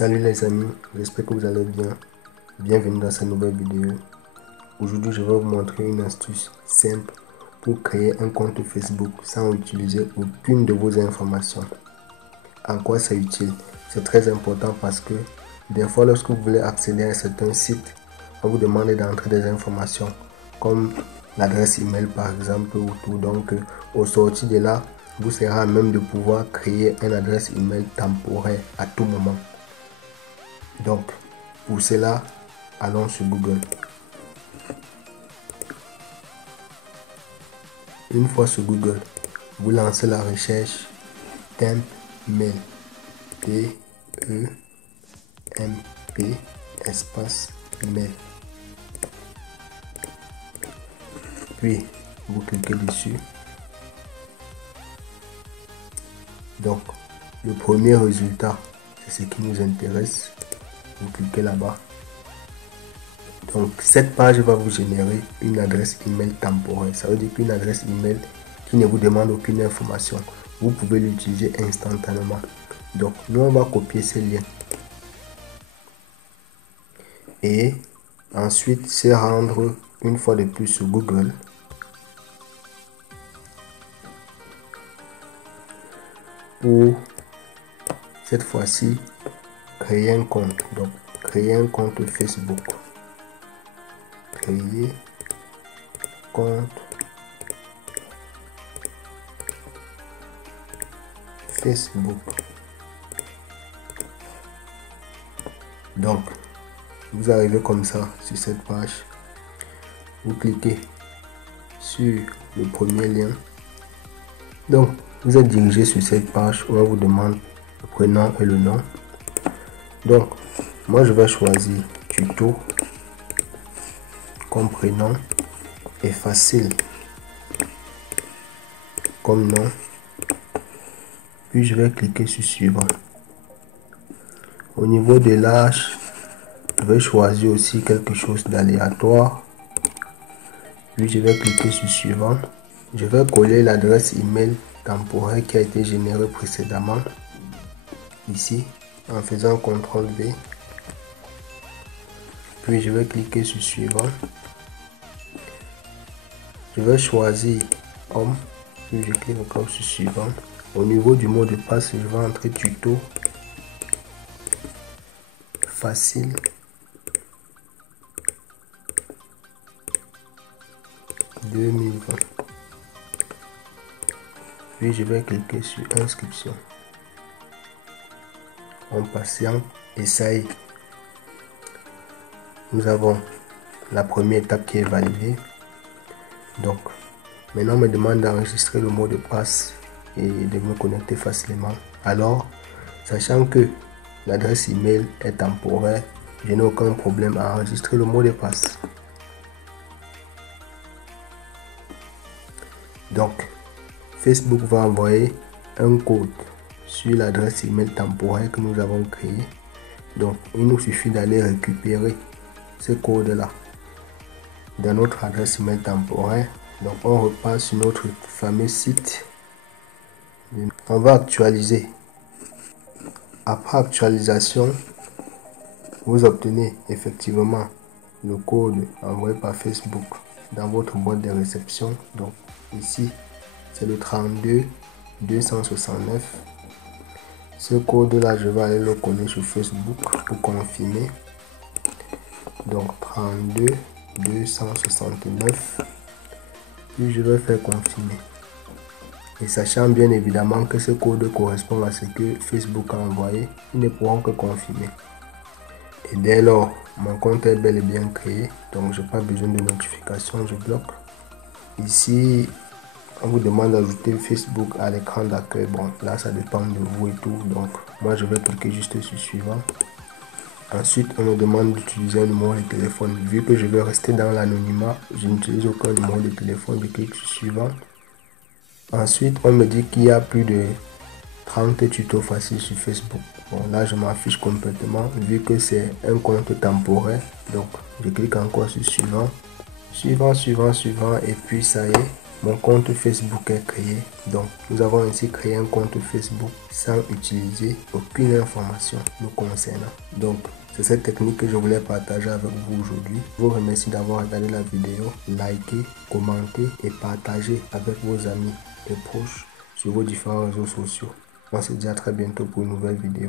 Salut les amis, j'espère que vous allez bien. Bienvenue dans cette nouvelle vidéo. Aujourd'hui, je vais vous montrer une astuce simple pour créer un compte Facebook sans utiliser aucune de vos informations. En quoi c'est utile? C'est très important parce que des fois, lorsque vous voulez accéder à certains sites, on vous demande d'entrer des informations comme l'adresse email par exemple ou tout. Donc, au sortir de là, vous serez à même de pouvoir créer une adresse email temporaire à tout moment. Donc, pour cela, allons sur Google. Une fois sur Google, vous lancez la recherche Temp Mail. T-E-M-P espace mail. Puis, vous cliquez dessus. Donc, le premier résultat, c'est ce qui nous intéresse. Vous cliquez là-bas. Donc, cette page va vous générer une adresse email temporaire. Ça veut dire qu'une adresse email qui ne vous demande aucune information. Vous pouvez l'utiliser instantanément. Donc, nous, on va copier ces liens. Et ensuite, se rendre une fois de plus sur Google. Pour, cette fois-ci, créer un compte. Donc, créer un compte Facebook. Créer compte Facebook. Donc, vous arrivez comme ça sur cette page. Vous cliquez sur le premier lien. Donc, vous êtes dirigé sur cette page où on vous demande le prénom et le nom. Donc, moi je vais choisir tuto comme prénom et facile comme nom. Puis je vais cliquer sur suivant. Au niveau de l'âge, je vais choisir aussi quelque chose d'aléatoire. Puis je vais cliquer sur suivant. Je vais coller l'adresse email temporaire qui a été générée précédemment ici en faisant CTRL V. Puis je vais cliquer sur suivant. Je vais choisir homme. Puis je clique encore sur suivant. Au niveau du mot de passe, je vais entrer tuto facile 2020. Puis je vais cliquer sur inscription. On patiente et ça y est. Nous avons la première étape qui est validée. Donc, maintenant on me demande d'enregistrer le mot de passe et de me connecter facilement. Alors, sachant que l'adresse email est temporaire, je n'ai aucun problème à enregistrer le mot de passe. Donc, Facebook va envoyer un code sur l'adresse email temporaire que nous avons créé. Donc, il nous suffit d'aller récupérer ce code là dans notre adresse email temporaire. Donc, on repart sur notre fameux site. On va actualiser. Après actualisation, vous obtenez effectivement le code envoyé par Facebook dans votre boîte de réception. Donc, ici, c'est le 32 269. Ce code là, je vais aller le coller sur Facebook pour confirmer. Donc 32 269. Puis je vais faire confirmer. Et sachant bien évidemment que ce code correspond à ce que Facebook a envoyé, ils ne pourront que confirmer. Et dès lors, mon compte est bel et bien créé. Donc je n'ai pas besoin de notification, je bloque. Ici, on vous demande d'ajouter Facebook à l'écran d'accueil. Bon, là, ça dépend de vous et tout. Donc, moi, je vais cliquer juste sur suivant. Ensuite, on me demande d'utiliser un numéro de téléphone. Vu que je vais rester dans l'anonymat, je n'utilise aucun numéro de téléphone. Je clique sur suivant. Ensuite, on me dit qu'il y a plus de 30 tutos faciles sur Facebook. Bon, là, je m'en fiche complètement vu que c'est un compte temporaire. Donc, je clique encore sur suivant. Suivant. Et puis, ça y est. mon compte Facebook est créé. Donc, nous avons ainsi créé un compte Facebook sans utiliser aucune information nous concernant. Donc, c'est cette technique que je voulais partager avec vous aujourd'hui. Je vous remercie d'avoir regardé la vidéo. Likez, commentez et partagez avec vos amis et proches sur vos différents réseaux sociaux. On se dit à très bientôt pour une nouvelle vidéo.